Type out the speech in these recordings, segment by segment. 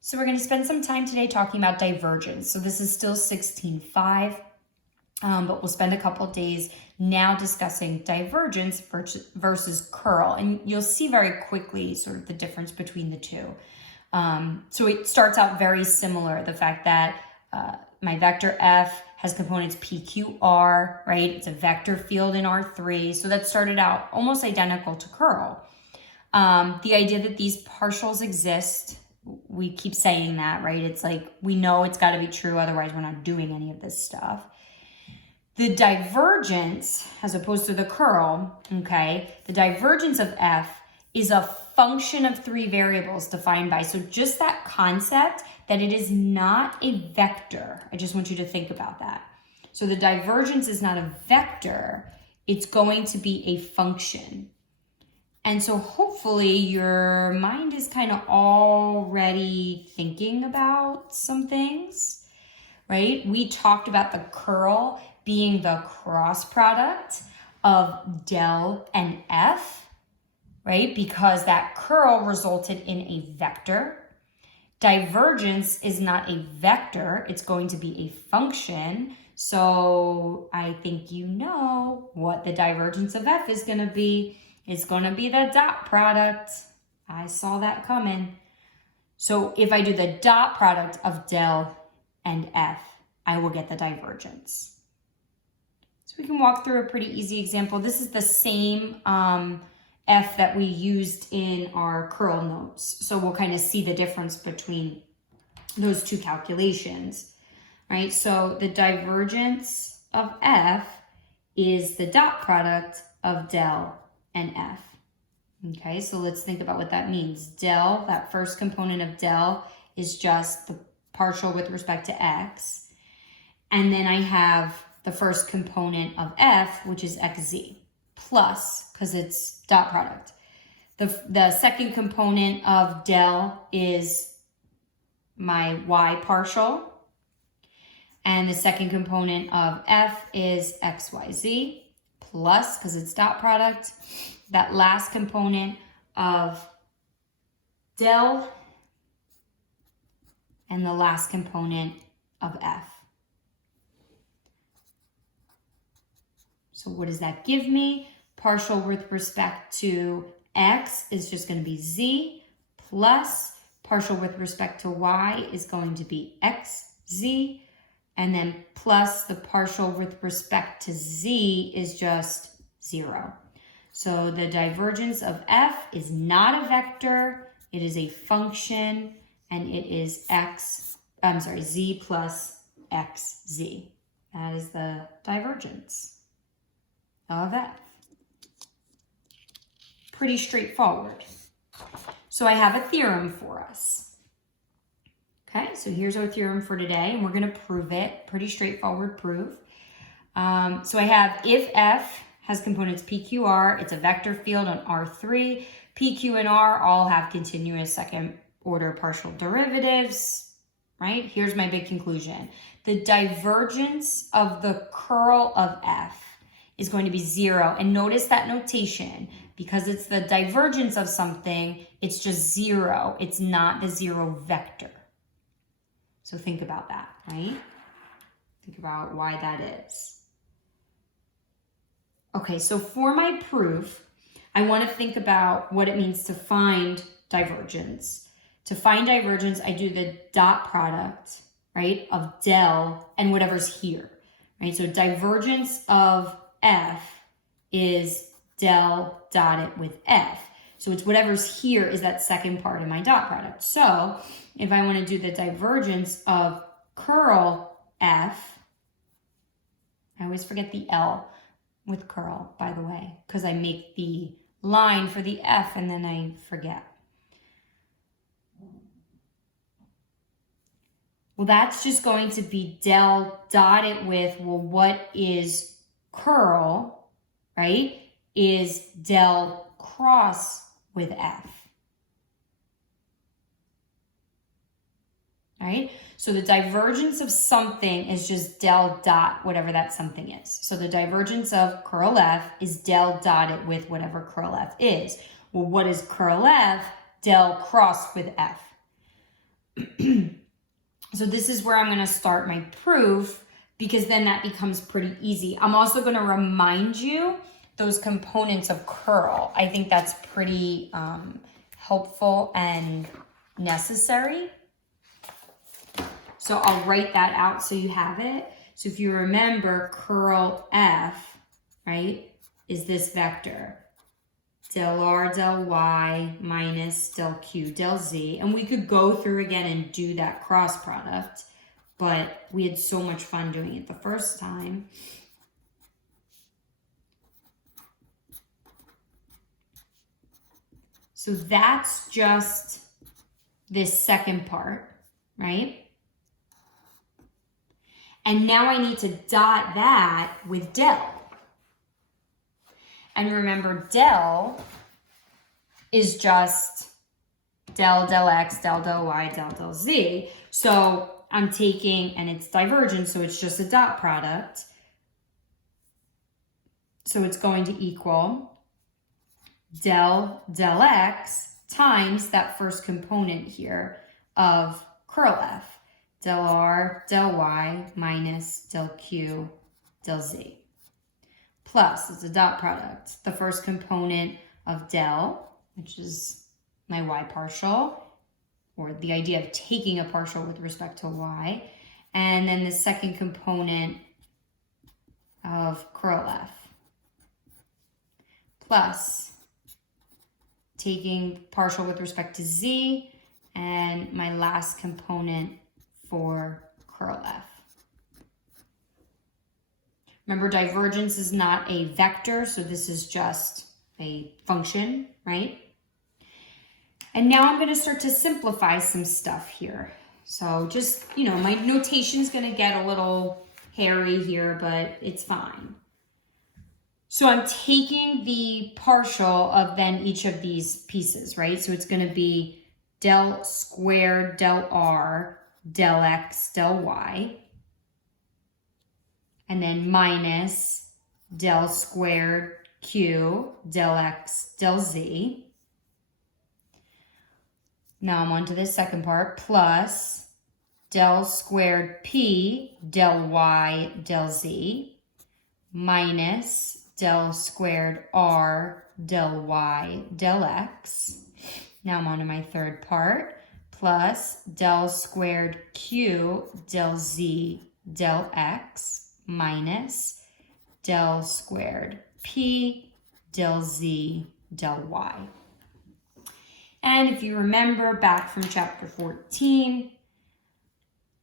So we're going to spend some time today talking about divergence. So this is still 16.5, but we'll spend a couple of days now discussing divergence versus curl. And you'll see very quickly sort of the difference between the two. So it starts out very similar. The fact that my vector F has components P, Q, R, right? It's a vector field in R3. So that started out almost identical to curl. The idea that these partials exist, we keep saying that, right? It's like, we know it's got to be true, otherwise we're not doing any of this stuff. The divergence, as opposed to the curl, okay, the divergence of F is a function of three variables defined by, so just that concept that it is not a vector. I just want you to think about that. So the divergence is not a vector, it's going to be a function. And so hopefully your mind is kind of already thinking about some things, right? We talked about the curl being the cross product of del and F, right? Because that curl resulted in a vector. Divergence is not a vector, it's going to be a function. So I think you know what the divergence of F is going to be. It's going to be the dot product. I saw that coming. So if I do the dot product of del and F, I will get the divergence. So we can walk through a pretty easy example. This is the same F that we used in our curl notes. So we'll kind of see the difference between those two calculations, right? So the divergence of F is the dot product of del and F. Okay, so let's think about what that means. Del, that first component of del, is just the partial with respect to x. And then I have the first component of F, which is xz, plus, because it's dot product. The second component of del is my y partial. And the second component of F is xyz, plus, because it's dot product, that last component of del and the last component of F. So what does that give me? Partial with respect to x is just going to be z, plus partial with respect to y is going to be xz, and then plus the partial with respect to z is just 0. So the divergence of F is not a vector, it is a function, and it is z plus xz. That is the divergence of F. Pretty straightforward. So I have a theorem for us. Okay, so here's our theorem for today, and we're going to prove it. Pretty straightforward proof. So I have if F has components P, Q, R, it's a vector field on R3. P, Q, and R all have continuous second order partial derivatives, right? Here's my big conclusion. The divergence of the curl of F is going to be 0. And notice that notation, because it's the divergence of something, it's just 0. It's not the 0 vector. So think about that, right? Think about why that is. Okay, so for my proof, I want to think about what it means to find divergence. To find divergence, I do the dot product, right, of del and whatever's here, right? So divergence of F is del dotted with F. So it's whatever's here is that second part of my dot product. So if I want to do the divergence of curl F, I always forget the L with curl, by the way, because I make the line for the F and then I forget. Well, that's just going to be del dotted with, well, what is curl, right, is del cross with F. Right? So the divergence of something is just del dot whatever that something is. So the divergence of curl F is del dotted with whatever curl F is. Well, what is curl F? Del crossed with F. So this is where I'm going to start my proof, because then that becomes pretty easy. I'm also going to remind you those components of curl. I think that's pretty helpful and necessary. So I'll write that out so you have it. So if you remember, curl F, right, is this vector. Del R, del Y, minus del Q, del Z. And we could go through again and do that cross product, but we had so much fun doing it the first time. So that's just this second part, right? And now I need to dot that with del. And remember, del is just del, del X, del, del Y, del, del Z. So I'm taking, and it's divergent, so it's just a dot product. So it's going to equal del, del X times that first component here of curl F. Del R, del Y, minus del Q, del Z. Plus, it's a dot product, the first component of del, which is my y partial, or the idea of taking a partial with respect to y, and then the second component of curl F, plus taking partial with respect to z, and my last component for curl F. Remember, divergence is not a vector, so this is just a function, right? And now I'm going to start to simplify some stuff here. So just, my notation is going to get a little hairy here, but it's fine. So I'm taking the partial of then each of these pieces, right? So it's going to be del squared, del R, del X, del Y. And then minus del squared Q, del X, del Z. Now I'm on to the second part, plus del squared P, del Y, del Z, minus del squared R, del Y, del X. Now I'm on to my third part, plus del squared Q, del Z, del X, minus del squared P, del Z, del Y. And if you remember back from chapter 14,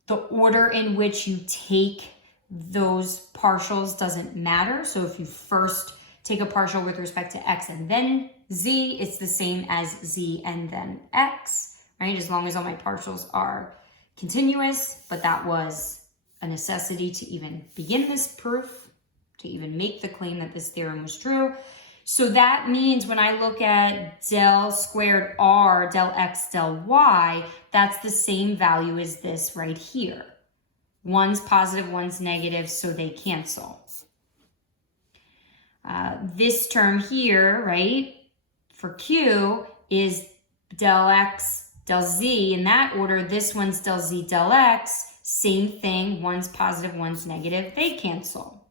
the order in which you take those partials doesn't matter. So if you first take a partial with respect to X and then Z, it's the same as Z and then X, right? As long as all my partials are continuous, but that was a necessity to even begin this proof, to even make the claim that this theorem was true. So that means when I look at del squared R, del X, del Y, that's the same value as this right here. One's positive, one's negative, so they cancel. This term here, right, for Q is del X, del Z. In that order, this one's del Z, del X. Same thing, one's positive, one's negative, they cancel.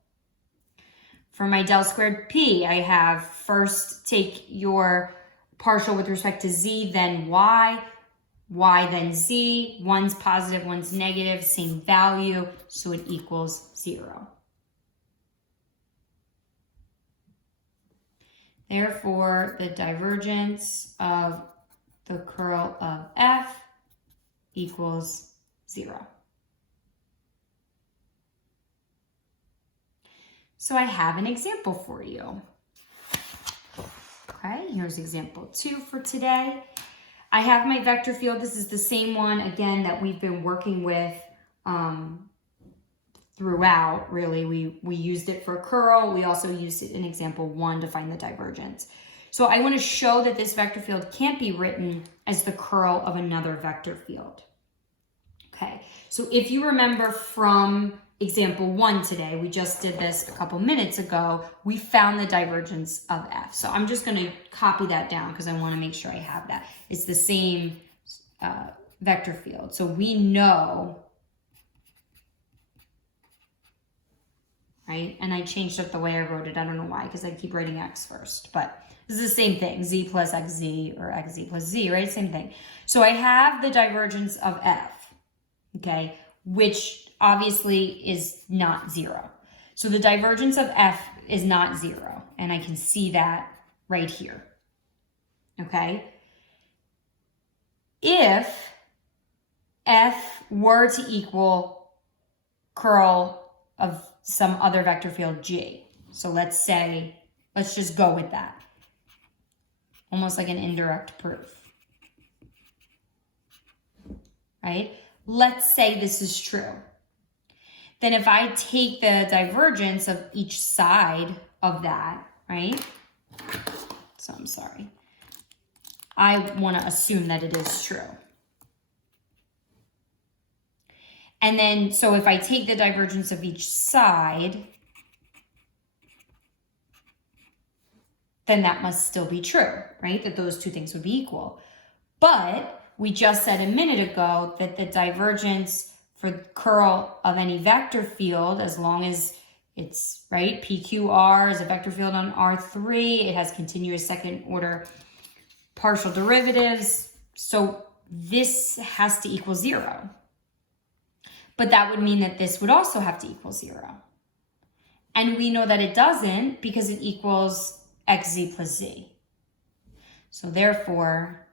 For my del squared P, I have first take your partial with respect to Z, then Y, Y then Z, one's positive, one's negative, same value, so it equals 0. Therefore, the divergence of the curl of F equals 0. So I have an example for you. Okay, here's example 2 for today. I have my vector field. This is the same one, again, that we've been working with throughout, really. We used it for curl. We also used it in example 1 to find the divergence. So I want to show that this vector field can't be written as the curl of another vector field. Okay, so if you remember from example 1 today, we just did this a couple minutes ago, we found the divergence of F. So I'm just going to copy that down because I want to make sure I have that. It's the same vector field. So we know, right? And I changed up the way I wrote it. I don't know why, because I keep writing x first, but this is the same thing, z plus xz or xz plus z, right? Same thing. So I have the divergence of f, okay, which obviously is not 0. So the divergence of f is not 0, and I can see that right here, okay? If f were to equal curl of some other vector field g, so let's just go with that. Almost like an indirect proof, right? Let's say this is true. Then if I take the divergence of each side of that, right? So I'm sorry. I want to assume that it is true. And then, so if I take the divergence of each side, then that must still be true, right? That those two things would be equal. But we just said a minute ago that the divergence for the curl of any vector field, as long as it's, right, PQR is a vector field on R3, it has continuous second order partial derivatives. So this has to equal 0. But that would mean that this would also have to equal 0. And we know that it doesn't because it equals xz plus z. So therefore,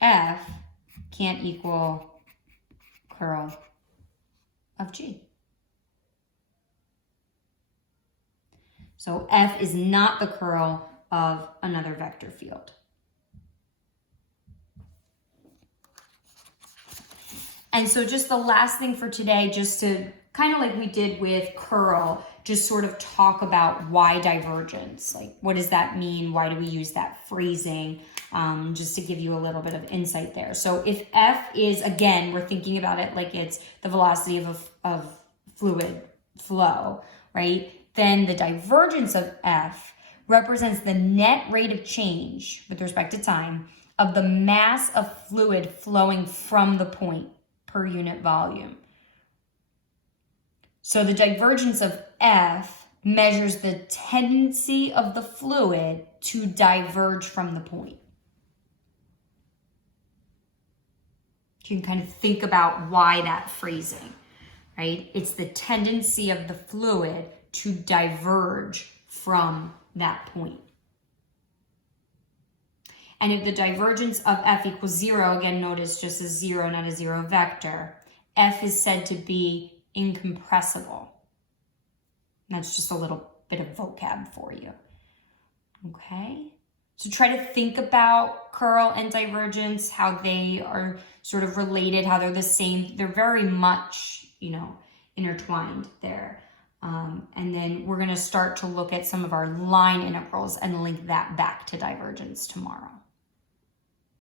f can't equal curl of g. So f is not the curl of another vector field. And so just the last thing for today, just to kind of like we did with curl, just sort of talk about why divergence. Like, what does that mean? Why do we use that phrasing? Just to give you a little bit of insight there. So if F is, again, we're thinking about it like it's the velocity of fluid flow, right? Then the divergence of F represents the net rate of change with respect to time of the mass of fluid flowing from the point per unit volume. So the divergence of F measures the tendency of the fluid to diverge from the point. You can kind of think about why that phrasing, right? It's the tendency of the fluid to diverge from that point. And if the divergence of F equals 0, again, notice just a 0, not a 0 vector, F is said to be incompressible. That's just a little bit of vocab for you. Okay? So try to think about curl and divergence, how they are sort of related, how they're the same. They're very much, intertwined there. And then we're going to start to look at some of our line integrals and link that back to divergence tomorrow.